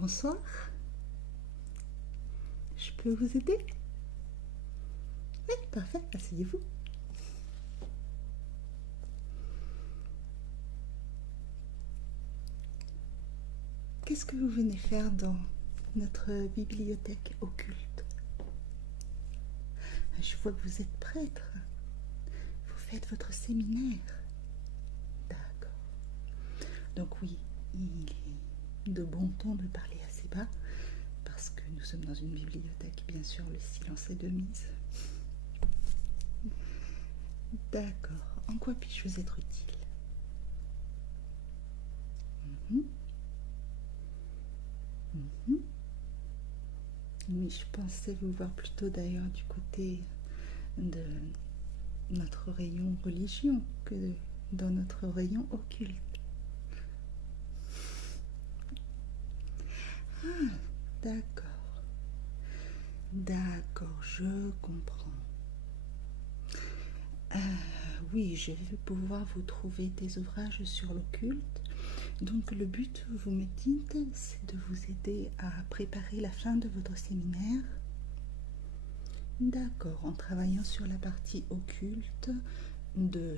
Bonsoir. Je peux vous aider? Oui, parfait, asseyez-vous. Qu'est-ce que vous venez faire dans notre bibliothèque occulte? Je vois que vous êtes prêtre. Vous faites votre séminaire. D'accord. Donc oui, il est de bon ton de parler assez bas, parce que nous sommes dans une bibliothèque, bien sûr, le silence est de mise. D'accord. En quoi puis-je vous être utile? Oui, je pensais vous voir plutôt d'ailleurs du côté de notre rayon religion que dans notre rayon occulte. Ah, d'accord. D'accord, je comprends. Oui, je vais pouvoir vous trouver des ouvrages sur l'occulte. Donc le but, vous me dites, c'est de vous aider à préparer la fin de votre séminaire. D'accord, en travaillant sur la partie occulte de...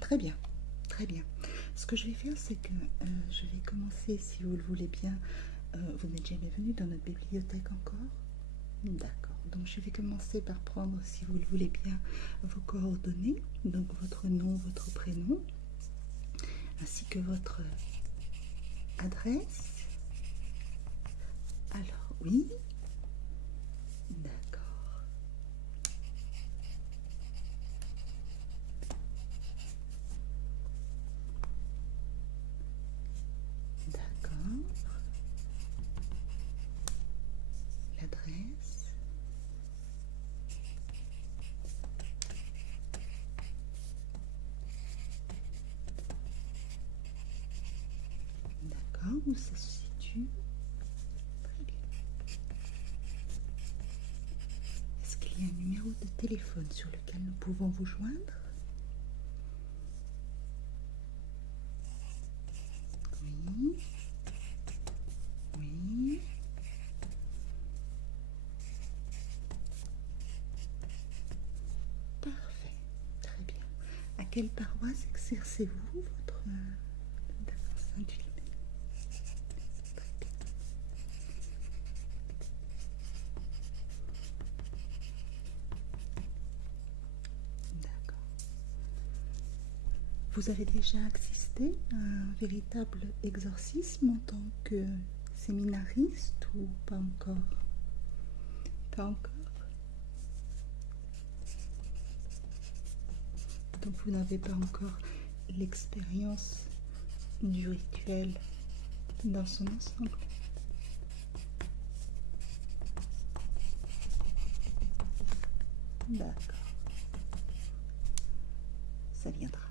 Très bien, très bien. Ce que je vais faire, c'est que je vais commencer, si vous le voulez bien. Vous n'êtes jamais venu dans notre bibliothèque encore? D'accord, donc je vais commencer par prendre, si vous le voulez bien, vos coordonnées, donc votre nom, votre prénom, ainsi que votre adresse. Alors, oui, d'accord. D'accord. L'adresse. D'accord, où ça se situe? Très bien. Est-ce qu'il y a un numéro de téléphone sur lequel nous pouvons vous joindre? Oui. Oui. Parfait. Très bien. À quelle paroisse exercez-vous votre Saint-Philippe? D'accord. Vous avez déjà assisté à un véritable exorcisme en tant que séminariste ou pas encore? Pas encore. Donc vous n'avez pas encore l'expérience du rituel dans son ensemble. D'accord. Ça viendra.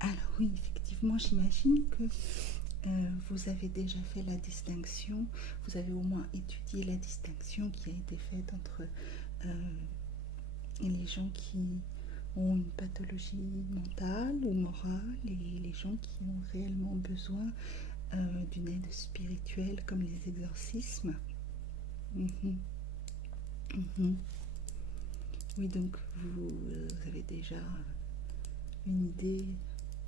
Alors oui, effectivement, j'imagine que vous avez déjà fait la distinction, vous avez au moins étudié la distinction qui a été faite entre les gens qui ont une pathologie mentale ou morale et les gens qui ont réellement besoin d'une aide spirituelle comme les exorcismes. Oui, donc vous avez déjà une idée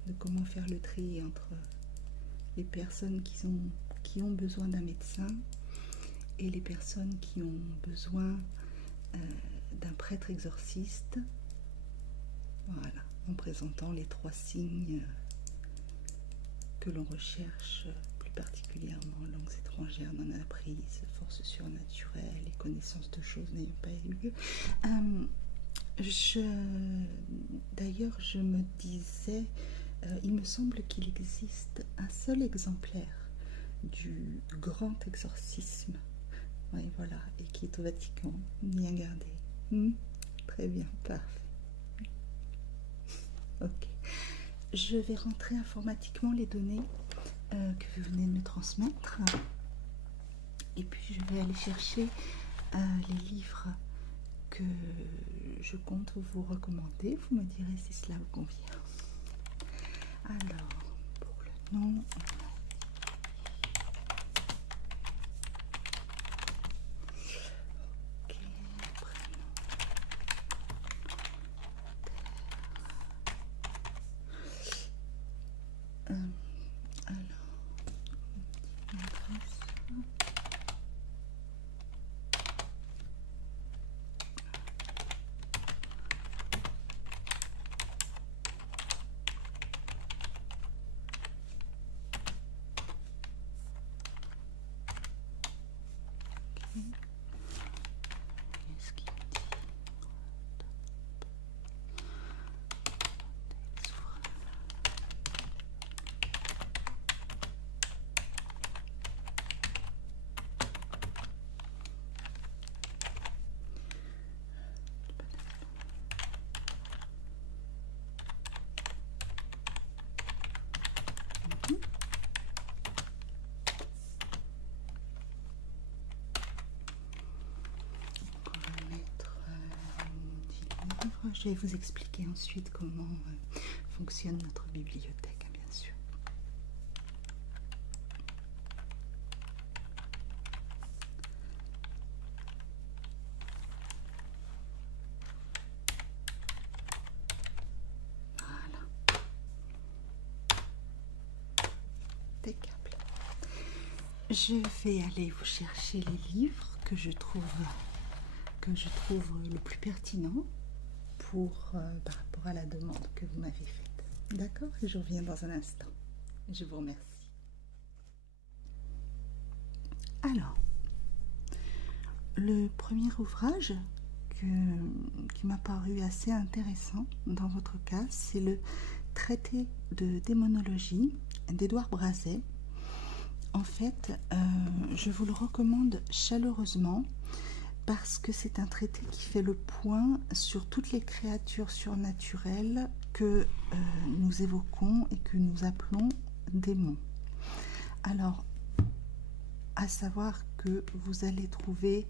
de comment faire le tri entre les personnes qui ont besoin d'un médecin et les personnes qui ont besoin d'un prêtre exorciste. Voilà, en présentant les 3 signes que l'on recherche plus particulièrement: langues étrangères non apprises, force surnaturelle et connaissance de choses n'ayant pas eu lieu. D'ailleurs, je me disais, il me semble qu'il existe un seul exemplaire du grand exorcisme. Oui, voilà, et qui est au Vatican, bien gardé. Très bien, parfait. Ok. Je vais rentrer informatiquement les données que vous venez de me transmettre. Et puis je vais aller chercher les livres que je compte vous recommander. Vous me direz si cela vous convient. Alors, pour le je vais vous expliquer ensuite comment fonctionne notre bibliothèque, hein, bien sûr. Voilà. Impeccable. Je vais aller vous chercher les livres que je trouve le plus pertinent par rapport à la demande que vous m'avez faite. D'accord? Et je reviens dans un instant. Je vous remercie. Alors, le premier ouvrage qui m'a paru assez intéressant dans votre cas, c'est le traité de démonologie d'Édouard Brazet. En fait, je vous le recommande chaleureusement parce que c'est un traité qui fait le point sur toutes les créatures surnaturelles que nous évoquons et que nous appelons démons. Alors, à savoir que vous allez trouver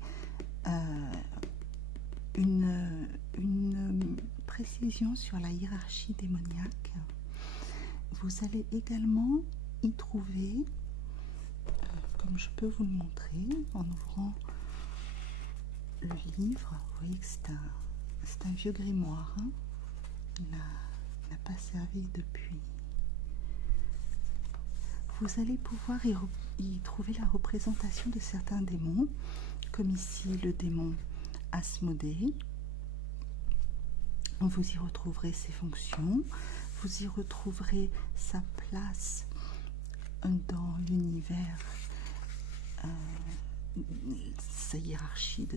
une précision sur la hiérarchie démoniaque. Vous allez également y trouver, comme je peux vous le montrer en ouvrant le livre, vous voyez que c'est un vieux grimoire, hein. Il n'a pas servi depuis. Vous allez pouvoir y trouver la représentation de certains démons, comme ici le démon Asmodée. Vous y retrouverez ses fonctions, vous y retrouverez sa place dans l'univers, sa hiérarchie.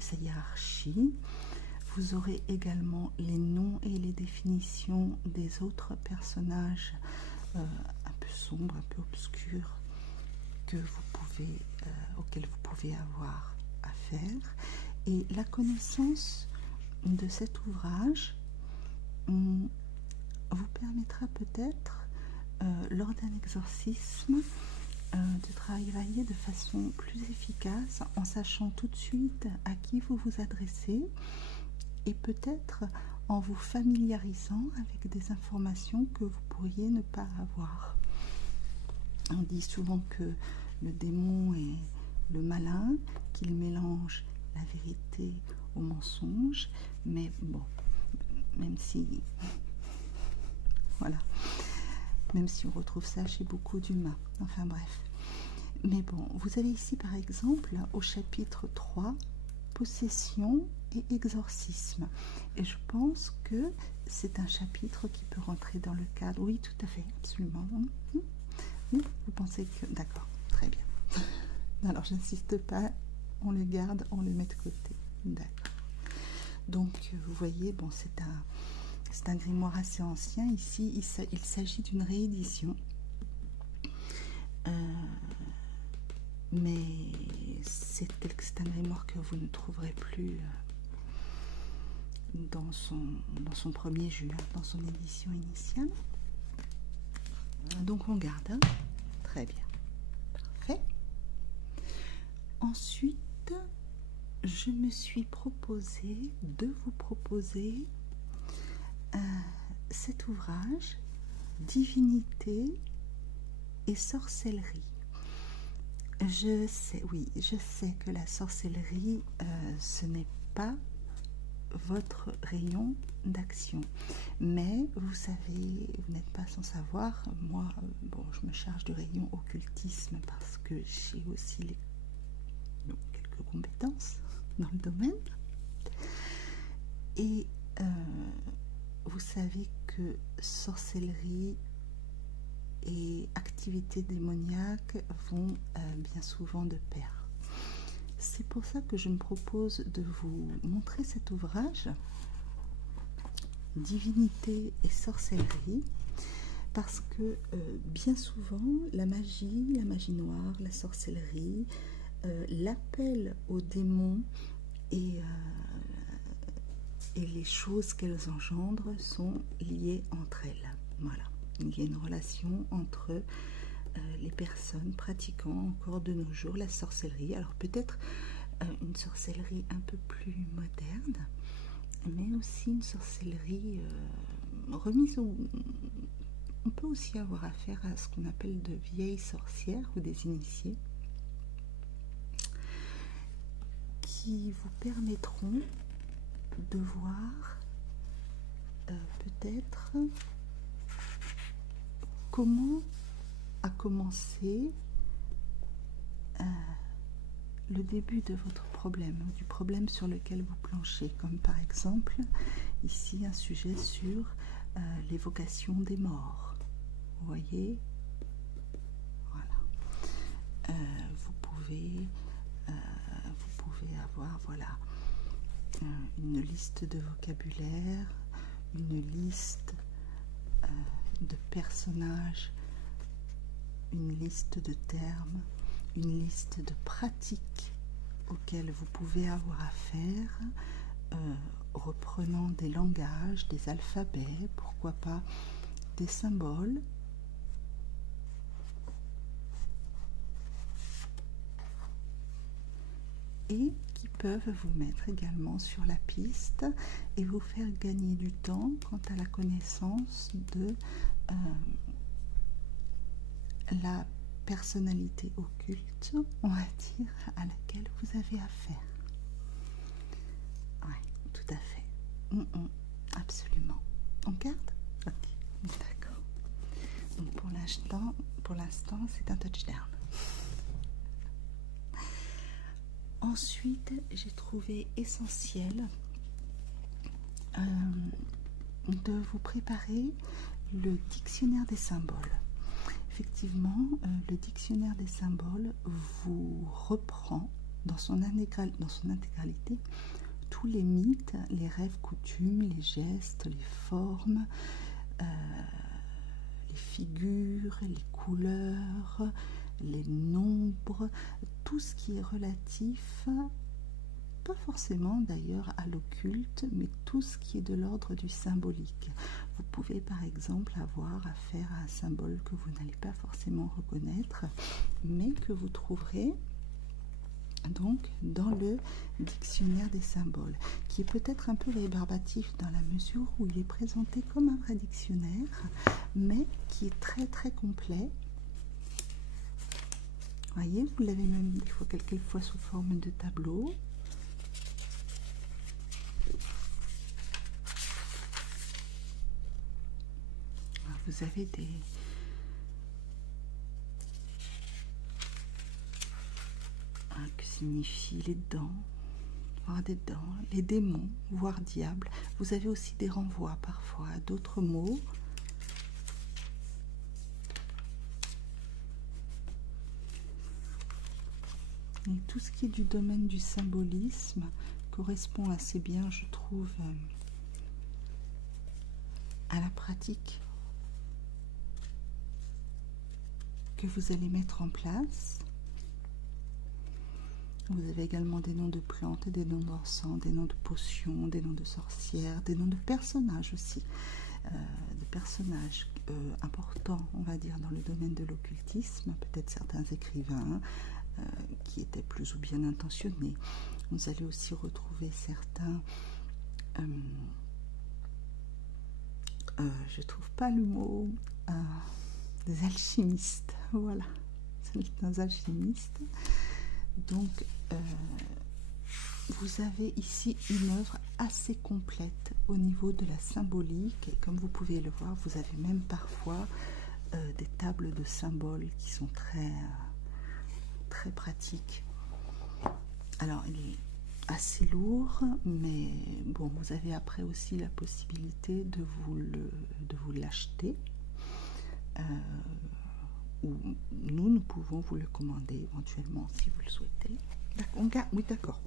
Vous aurez également les noms et les définitions des autres personnages un peu sombres, un peu obscurs auxquels vous pouvez avoir affaire. Et la connaissance de cet ouvrage vous permettra peut-être, lors d'un exorcisme, de travailler de façon plus efficace en sachant tout de suite à qui vous vous adressez et peut-être en vous familiarisant avec des informations que vous pourriez ne pas avoir. On dit souvent que le démon est le malin, qu'il mélange la vérité au mensonge, mais bon, même si voilà, même si on retrouve ça chez beaucoup d'humains, enfin bref. Mais bon, vous avez ici par exemple au chapitre 3, possession et exorcisme, et je pense que c'est un chapitre qui peut rentrer dans le cadre. Oui, tout à fait, absolument. Oui, vous pensez que... D'accord, très bien. Alors j'insiste pas, on le garde, on le met de côté. D'accord. Donc vous voyez, bon, c'est un grimoire assez ancien. Ici, il s'agit d'une réédition. Mais c'est un grimoire que vous ne trouverez plus dans son premier jus, dans son édition initiale. Donc on garde, hein. Très bien, parfait. Ensuite, je me suis proposé de vous proposer cet ouvrage, Divinité et sorcellerie. Je sais que la sorcellerie, ce n'est pas votre rayon d'action, mais vous savez, vous n'êtes pas sans savoir, moi, bon, je me charge du rayon occultisme parce que j'ai aussi quelques compétences dans le domaine, et vous savez que sorcellerie et activités démoniaques vont bien souvent de pair. C'est pour ça que je me propose de vous montrer cet ouvrage, Divinité et sorcellerie, parce que bien souvent la magie noire, la sorcellerie, l'appel aux démons et les choses qu'elles engendrent sont liées entre elles. Voilà. Il y a une relation entre les personnes pratiquant encore de nos jours la sorcellerie. Alors peut-être une sorcellerie un peu plus moderne, mais aussi une sorcellerie remise au... On peut aussi avoir affaire à ce qu'on appelle de vieilles sorcières ou des initiés qui vous permettront de voir peut-être comment a commencé le début de votre problème, du problème sur lequel vous planchez, comme par exemple ici un sujet sur l'évocation des morts. Vous voyez, voilà. Vous pouvez avoir, voilà, une liste de vocabulaire, une liste de personnages, une liste de termes, une liste de pratiques auxquelles vous pouvez avoir affaire, reprenant des langages, des alphabets, pourquoi pas des symboles. Et qui peuvent vous mettre également sur la piste et vous faire gagner du temps quant à la connaissance de la personnalité occulte, on va dire, à laquelle vous avez affaire. Oui, tout à fait. Absolument. On garde? Ok, d'accord. Donc pour l'instant, c'est un touchdown. Ensuite, j'ai trouvé essentiel de vous préparer le dictionnaire des symboles. Effectivement, le dictionnaire des symboles vous reprend dans son intégralité tous les mythes, les rêves coutumes, les gestes, les formes, les figures, les couleurs, les nombres, tout ce qui est relatif, pas forcément d'ailleurs à l'occulte, mais tout ce qui est de l'ordre du symbolique. Vous pouvez par exemple avoir affaire à un symbole que vous n'allez pas forcément reconnaître, mais que vous trouverez donc dans le dictionnaire des symboles, qui est peut-être un peu rébarbatif dans la mesure où il est présenté comme un vrai dictionnaire, mais qui est très très complet. Voyez, vous l'avez même des fois, quelquefois sous forme de tableau. Alors, vous avez des... que signifient les dents, voire des dents, les démons, voire diables. Vous avez aussi des renvois parfois à d'autres mots. Et tout ce qui est du domaine du symbolisme correspond assez bien, je trouve, à la pratique que vous allez mettre en place. Vous avez également des noms de plantes, des noms d'encens, des noms de potions, des noms de sorcières, des noms de personnages aussi. De personnages importants, on va dire, dans le domaine de l'occultisme, peut-être certains écrivains qui étaient plus ou bien intentionnés. Vous allez aussi retrouver certains, je trouve pas le mot, des alchimistes, voilà, certains alchimistes. Donc, vous avez ici une œuvre assez complète au niveau de la symbolique, et comme vous pouvez le voir, vous avez même parfois des tables de symboles qui sont très pratiques. Alors, il est assez lourd, mais bon, vous avez après aussi la possibilité de vous l'acheter. Ou nous pouvons vous le commander éventuellement si vous le souhaitez. Oui, d'accord,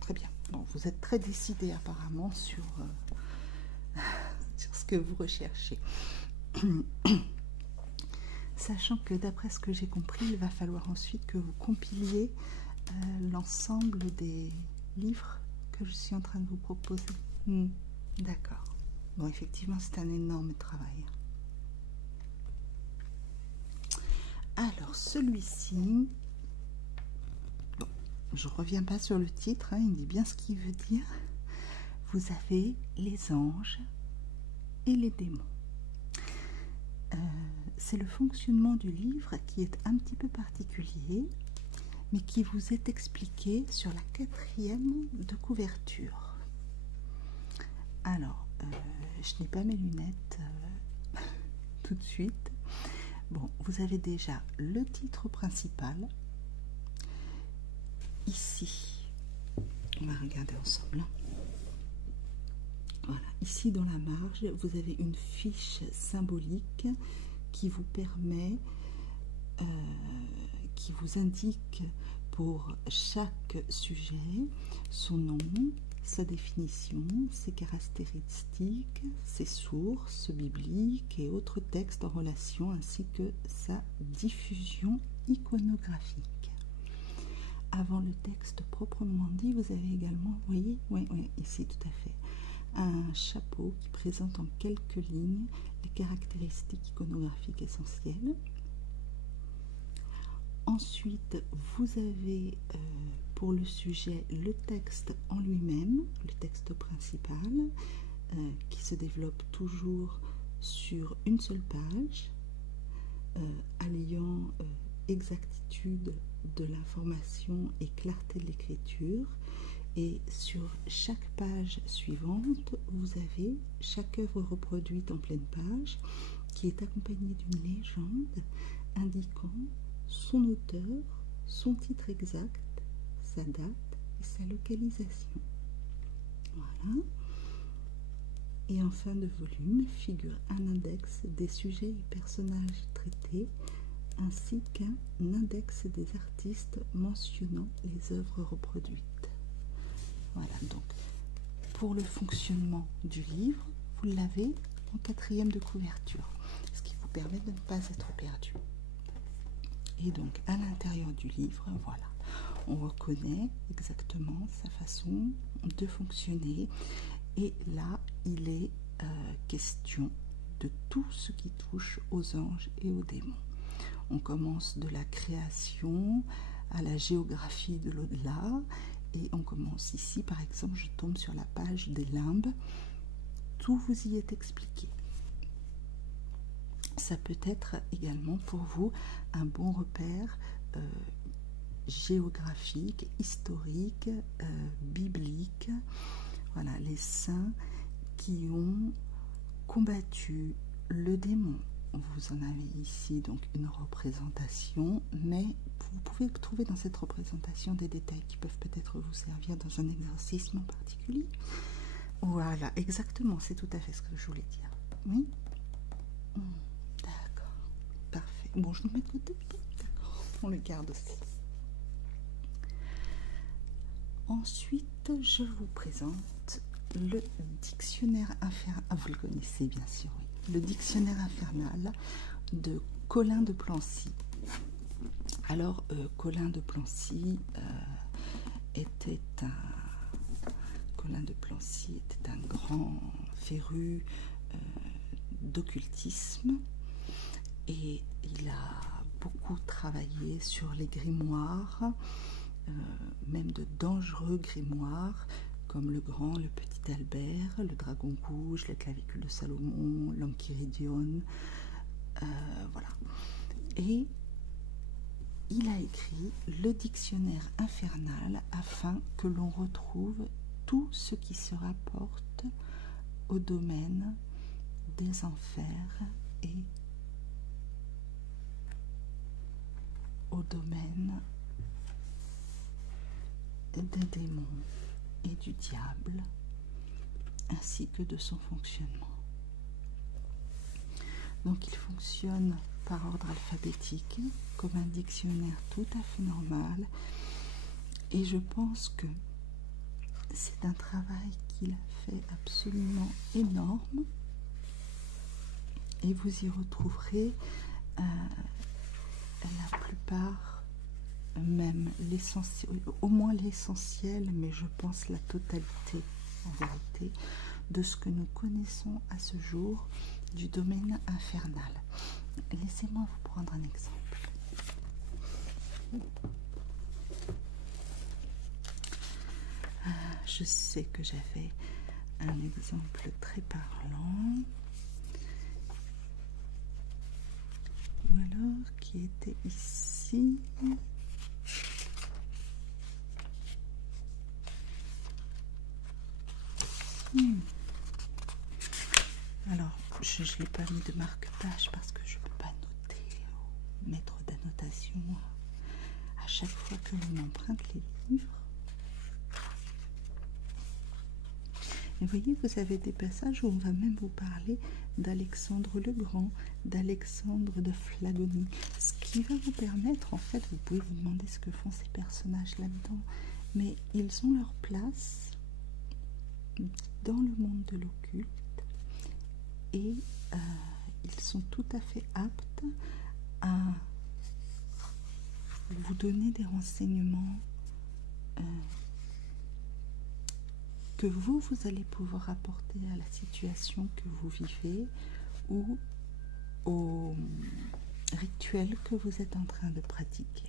très bien. Bon, vous êtes très décidé apparemment sur ce que vous recherchez. Sachant que d'après ce que j'ai compris, il va falloir ensuite que vous compiliez l'ensemble des livres que je suis en train de vous proposer. D'accord. Bon, effectivement, c'est un énorme travail. Alors, celui-ci, bon, je ne reviens pas sur le titre, hein, il dit bien ce qu'il veut dire. vous avez les anges et les démons. C'est le fonctionnement du livre qui est un petit peu particulier, mais qui vous est expliqué sur la 4e de couverture. Alors, je n'ai pas mes lunettes tout de suite. Bon, vous avez déjà le titre principal. Ici, on va regarder ensemble. Voilà, ici dans la marge, vous avez une fiche symbolique qui vous permet, qui vous indique pour chaque sujet son nom, sa définition, ses caractéristiques, ses sources bibliques et autres textes en relation, ainsi que sa diffusion iconographique. Avant le texte proprement dit, vous avez également, vous voyez, oui, ici tout à fait, un chapeau qui présente en quelques lignes les caractéristiques iconographiques essentielles. Ensuite, vous avez pour le sujet le texte en lui-même, le texte principal, qui se développe toujours sur une seule page, alliant exactitude de l'information et clarté de l'écriture. Et sur chaque page suivante, vous avez chaque œuvre reproduite en pleine page qui est accompagnée d'une légende indiquant son auteur, son titre exact, sa date et sa localisation. Voilà. Et en fin de volume figure un index des sujets et personnages traités, ainsi qu'un index des artistes mentionnant les œuvres reproduites. Voilà, donc pour le fonctionnement du livre, vous l'avez en 4e de couverture, ce qui vous permet de ne pas être perdu. Et donc à l'intérieur du livre, voilà, on reconnaît exactement sa façon de fonctionner. Et là, il est question de tout ce qui touche aux anges et aux démons. On commence de la création à la géographie de l'au-delà. Et on commence ici, par exemple, je tombe sur la page des limbes. Tout vous y est expliqué. Ça peut être également pour vous un bon repère géographique, historique, biblique. Voilà, les saints qui ont combattu le démon. Vous en avez ici donc une représentation, mais vous pouvez trouver dans cette représentation des détails qui peuvent peut-être vous servir dans un exorcisme en particulier. Voilà, exactement, c'est tout à fait ce que je voulais dire. Oui, d'accord, parfait. Bon, je le mets de côté, d'accord, on le garde aussi. Ensuite, je vous présente le dictionnaire infernal. Ah, vous le connaissez bien sûr, oui. Le dictionnaire infernal de Colin de Plancy. Alors, Colin de Plancy était un grand féru d'occultisme, et il a beaucoup travaillé sur les grimoires, même de dangereux grimoires, comme le Grand, le Petit Albert, le Dragon Rouge, la Clavicule de Salomon, l'Enchiridion, voilà. Et il a écrit le dictionnaire infernal afin que l'on retrouve tout ce qui se rapporte au domaine des enfers et au domaine des démons et du diable, ainsi que de son fonctionnement. Donc il fonctionne par ordre alphabétique, comme un dictionnaire tout à fait normal, et je pense que c'est un travail qu'il a fait absolument énorme, et vous y retrouverez la plupart, même l'essentiel, au moins l'essentiel, mais je pense la totalité en vérité, de ce que nous connaissons à ce jour du domaine infernal. Laissez-moi vous prendre un exemple. Je sais que j'avais un exemple très parlant, ou alors qui était ici. Alors, je ne l'ai pas mis de marque-page parce que je ne peux pas noter ou mettre d'annotation à chaque fois que l'on emprunte les livres. Et voyez, vous avez des passages où on va même vous parler d'Alexandre le Grand, d'Alexandre de Phlégonie, ce qui va vous permettre, en fait, vous pouvez vous demander ce que font ces personnages là-dedans, mais ils ont leur place dans le monde de l'occulte et ils sont tout à fait aptes à vous donner des renseignements que vous allez pouvoir apporter à la situation que vous vivez ou au rituel que vous êtes en train de pratiquer.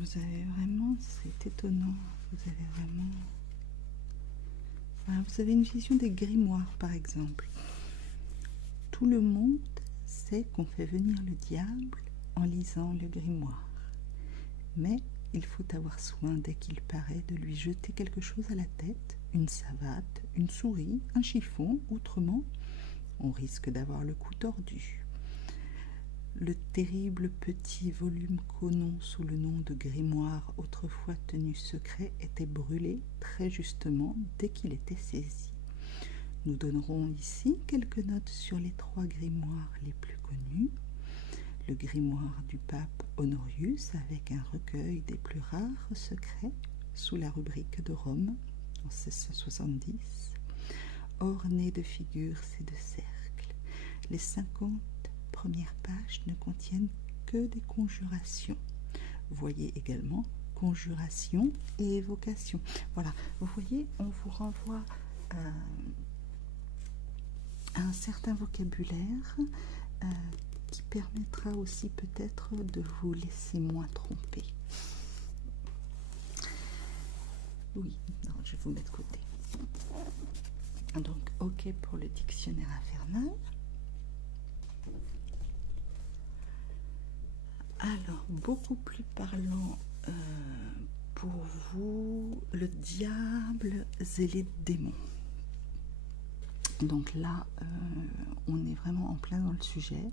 Vous avez vraiment, c'est étonnant, vous avez vraiment... Voilà, vous avez une vision des grimoires, par exemple. Tout le monde sait qu'on fait venir le diable en lisant le grimoire. Mais il faut avoir soin, dès qu'il paraît, de lui jeter quelque chose à la tête, une savate, une souris, un chiffon, autrement, on risque d'avoir le cou tordu. Le terrible petit volume Conon sous le nom de grimoire, autrefois tenu secret, était brûlé très justement dès qu'il était saisi. Nous donnerons ici quelques notes sur les 3 grimoires les plus connus. Le grimoire du pape Honorius avec un recueil des plus rares secrets sous la rubrique de Rome en 1670, orné de figures et de cercles. Les 50 premières pages ne contiennent que des conjurations. Voyez également conjuration et évocation. Voilà, vous voyez, on vous renvoie à un certain vocabulaire qui permettra aussi peut-être de vous laisser moins tromper. Oui, non, je vais vous mettre de côté. Donc, OK pour le dictionnaire infernal. Alors, beaucoup plus parlant pour vous, le diable et les démons. Donc là, on est vraiment en plein dans le sujet.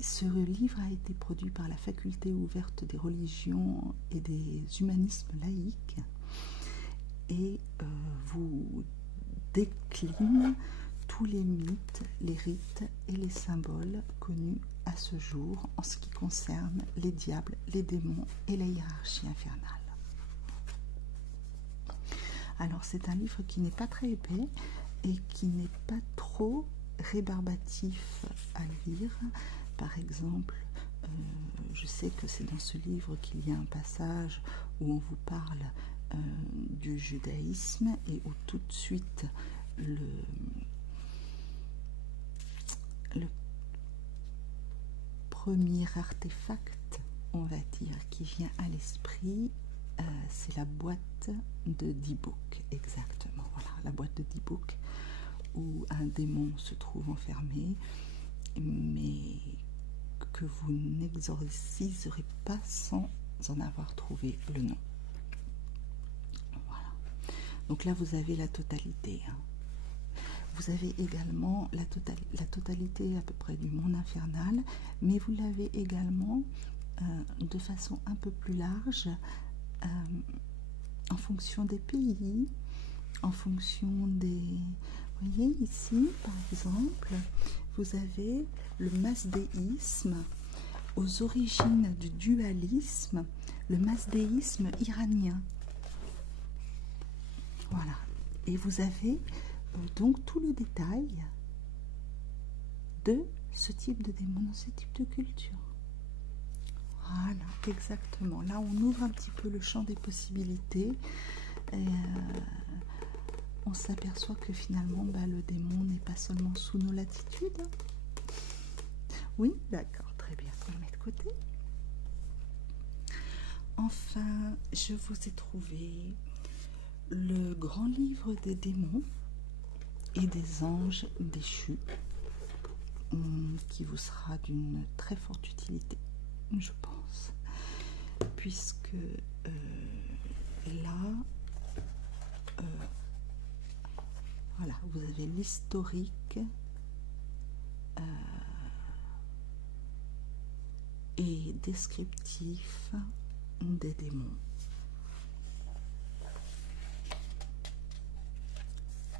Ce livre a été produit par la Faculté ouverte des religions et des humanismes laïques et vous décline tous les mythes, les rites et les symboles connus à ce jour en ce qui concerne les diables, les démons et la hiérarchie infernale. Alors c'est un livre qui n'est pas très épais et qui n'est pas trop rébarbatif à lire. Par exemple, je sais que c'est dans ce livre qu'il y a un passage où on vous parle du judaïsme et où tout de suite le premier artefact, on va dire, qui vient à l'esprit, c'est la boîte de Dybbuk, exactement. Voilà, la boîte de Dybbuk où un démon se trouve enfermé, mais que vous n'exorciserez pas sans en avoir trouvé le nom. Voilà. Donc là, vous avez la totalité. Hein. Vous avez également la totalité à peu près du monde infernal, mais vous l'avez également de façon un peu plus large en fonction des pays, en fonction des... Vous voyez ici, par exemple, vous avez le masdéisme aux origines du dualisme, le masdéisme iranien. Voilà. Et vous avez donc tout le détail de ce type de démon, dans ce type de culture. Voilà, exactement. Là, on ouvre un petit peu le champ des possibilités. Et, on s'aperçoit que finalement, le démon n'est pas seulement sous nos latitudes. Oui, d'accord, très bien. On le met de côté. Enfin, je vous ai trouvé le grand livre des démons et des anges déchus, qui vous sera d'une très forte utilité, je pense, puisque là, voilà, vous avez l'historique et descriptif des démons.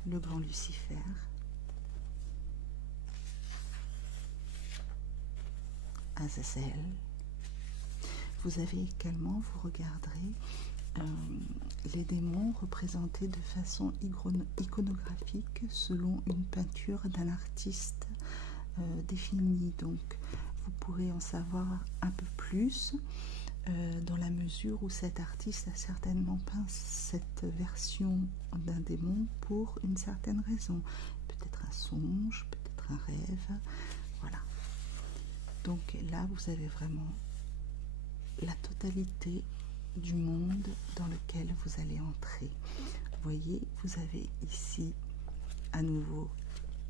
Le grand Lucifer, Azazel. Vous avez également, vous regarderez, les démons représentés de façon iconographique selon une peinture d'un artiste défini. Donc vous pourrez en savoir un peu plus dans la mesure où cet artiste a certainement peint cette version d'un démon pour une certaine raison. Peut-être un songe, peut-être un rêve. Voilà. Donc là, vous avez vraiment la totalité du monde dans lequel vous allez entrer. Vous voyez, vous avez ici à nouveau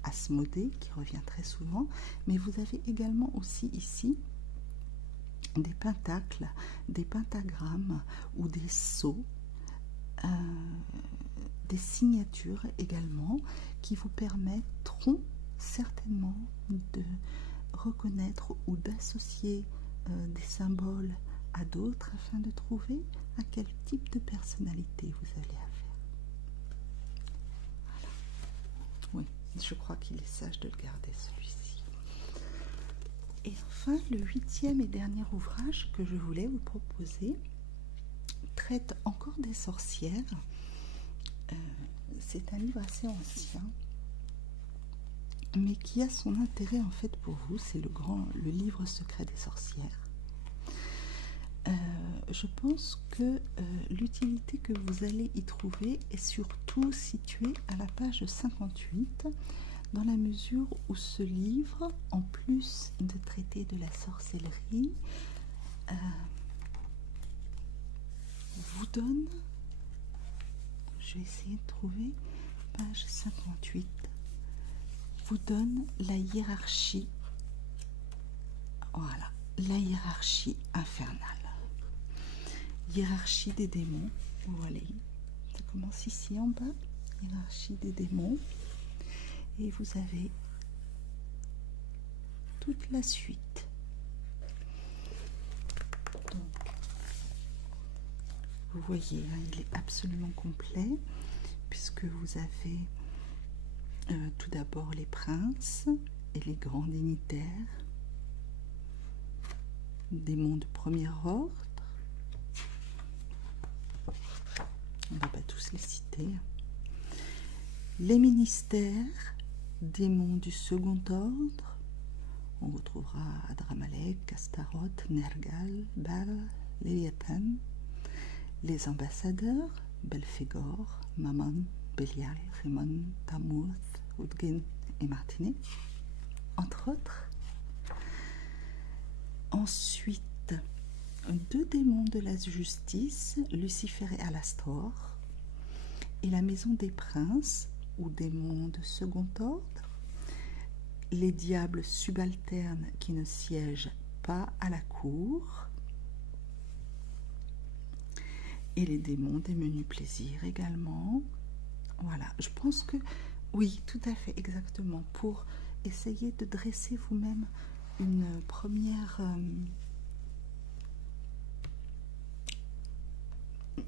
Asmodée qui revient très souvent, mais vous avez également aussi ici des pentacles, des pentagrammes ou des sceaux, des signatures également qui vous permettront certainement de reconnaître ou d'associer des symboles à d'autres afin de trouver à quel type de personnalité vous avez affaire. Voilà. Oui, je crois qu'il est sage de le garder celui-ci. Et enfin, le 8e et dernier ouvrage que je voulais vous proposer traite encore des sorcières. C'est un livre assez ancien, mais qui a son intérêt en fait pour vous. C'est le livre secret des sorcières. Je pense que l'utilité que vous allez y trouver est surtout située à la page 58, dans la mesure où ce livre, en plus de traiter de la sorcellerie, vous donne, je vais essayer de trouver, page 58, vous donne la hiérarchie, voilà, la hiérarchie infernale. Hiérarchie des démons, voilà, ça commence ici en bas, hiérarchie des démons, et vous avez toute la suite. Donc, vous voyez, hein, il est absolument complet, puisque vous avez tout d'abord les princes et les grands dignitaires, démons de premier ordre. On ne va pas tous les citer. Les ministères, démons du second ordre. On retrouvera Adramalek, Astaroth, Nergal, Baal, Léviathan. Les ambassadeurs, Belphégor, Mammon, Bélial, Rimmon, Tammuz, Udgin et Martinet, entre autres. Ensuite, deux démons de la justice, Lucifer et Alastor, et la maison des princes, ou démons de second ordre, les diables subalternes qui ne siègent pas à la cour, et les démons des menus plaisirs également. Voilà, je pense que, oui, tout à fait, exactement, pour essayer de dresser vous-même une première...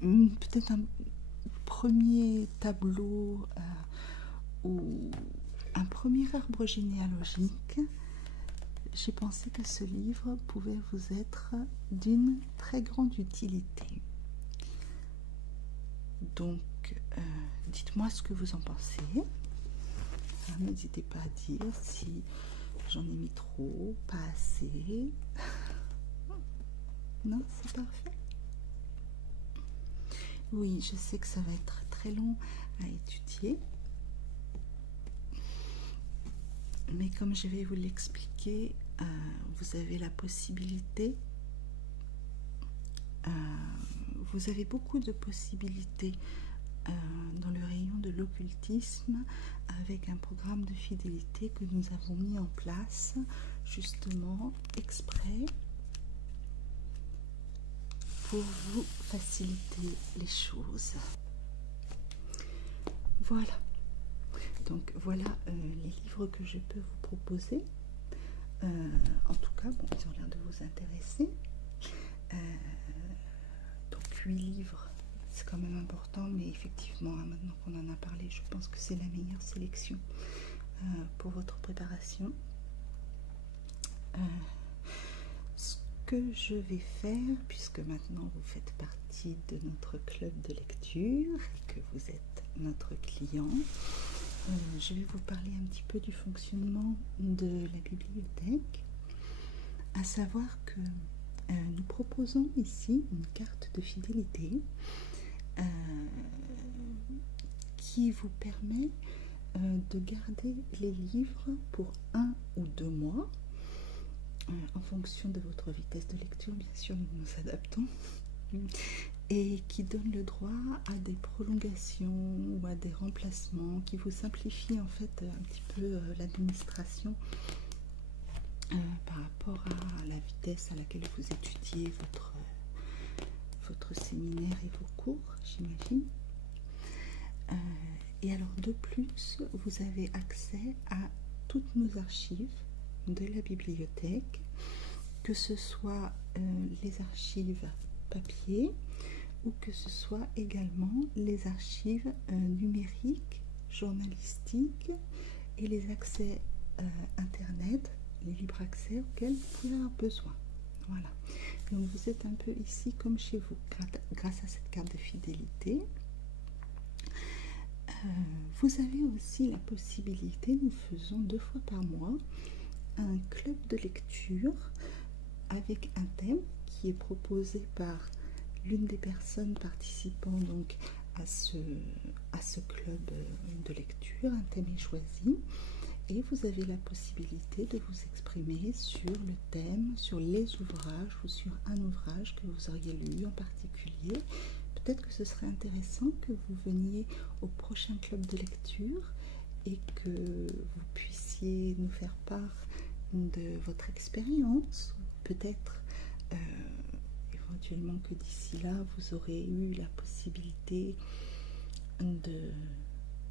peut-être un premier tableau ou un premier arbre généalogique, j'ai pensé que ce livre pouvait vous être d'une très grande utilité. Donc, dites-moi ce que vous en pensez. N'hésitez pas à dire si j'en ai mis trop, pas assez. Non, c'est parfait. Oui, je sais que ça va être très long à étudier. Mais comme je vais vous l'expliquer, vous avez la possibilité, vous avez beaucoup de possibilités dans le rayon de l'occultisme avec un programme de fidélité que nous avons mis en place justement exprès pour vous faciliter les choses. Voilà. Donc voilà les livres que je peux vous proposer. En tout cas, bon, ils ont l'air de vous intéresser. Donc 8 livres, c'est quand même important, mais effectivement, hein, maintenant qu'on en a parlé, je pense que c'est la meilleure sélection pour votre préparation. Ce que je vais faire, puisque maintenant vous faites partie de notre club de lecture et que vous êtes notre client, je vais vous parler un petit peu du fonctionnement de la bibliothèque, à savoir que nous proposons ici une carte de fidélité qui vous permet de garder les livres pour 1 ou 2 mois, en fonction de votre vitesse de lecture, bien sûr, nous nous adaptons, et qui donne le droit à des prolongations ou à des remplacements, qui vous simplifie en fait un petit peu l'administration par rapport à la vitesse à laquelle vous étudiez votre séminaire et vos cours, j'imagine. Et alors de plus, vous avez accès à toutes nos archives de la bibliothèque, que ce soit les archives papier ou que ce soit également les archives numériques, journalistiques et les accès internet, les libres accès auxquels vous pouvez avoir besoin. Voilà. Donc vous êtes un peu ici comme chez vous grâce à cette carte de fidélité. Vous avez aussi la possibilité, nous faisons 2 fois par mois un club de lecture avec un thème qui est proposé par l'une des personnes participant donc à ce club de lecture. Un thème est choisi et vous avez la possibilité de vous exprimer sur le thème, sur les ouvrages ou sur un ouvrage que vous auriez lu en particulier. Peut-être que ce serait intéressant que vous veniez au prochain club de lecture et que vous puissiez nous faire part de votre expérience. Peut-être éventuellement que d'ici là vous aurez eu la possibilité de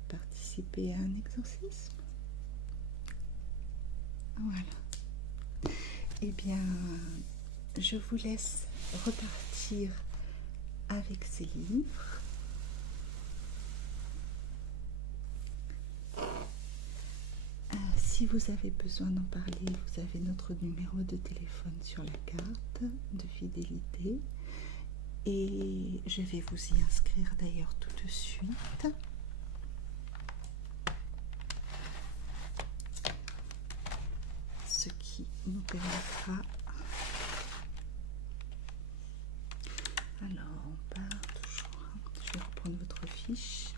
participer à un exorcisme. Voilà. Eh bien, je vous laisse repartir avec ces livres. Si vous avez besoin d'en parler, vous avez notre numéro de téléphone sur la carte de fidélité et je vais vous y inscrire d'ailleurs tout de suite. Ce qui nous permettra. Alors on part toujours. Je vais reprendre votre fiche.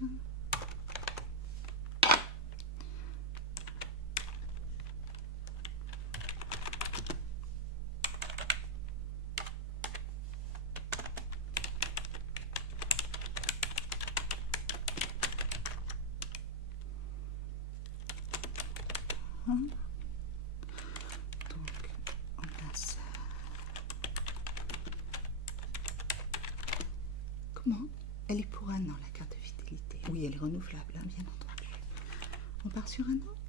Donc on a ça. Comment? Elle est pour 1 an, la carte de fidélité. Oui, elle est renouvelable, hein, bien entendu. On part sur 1 an?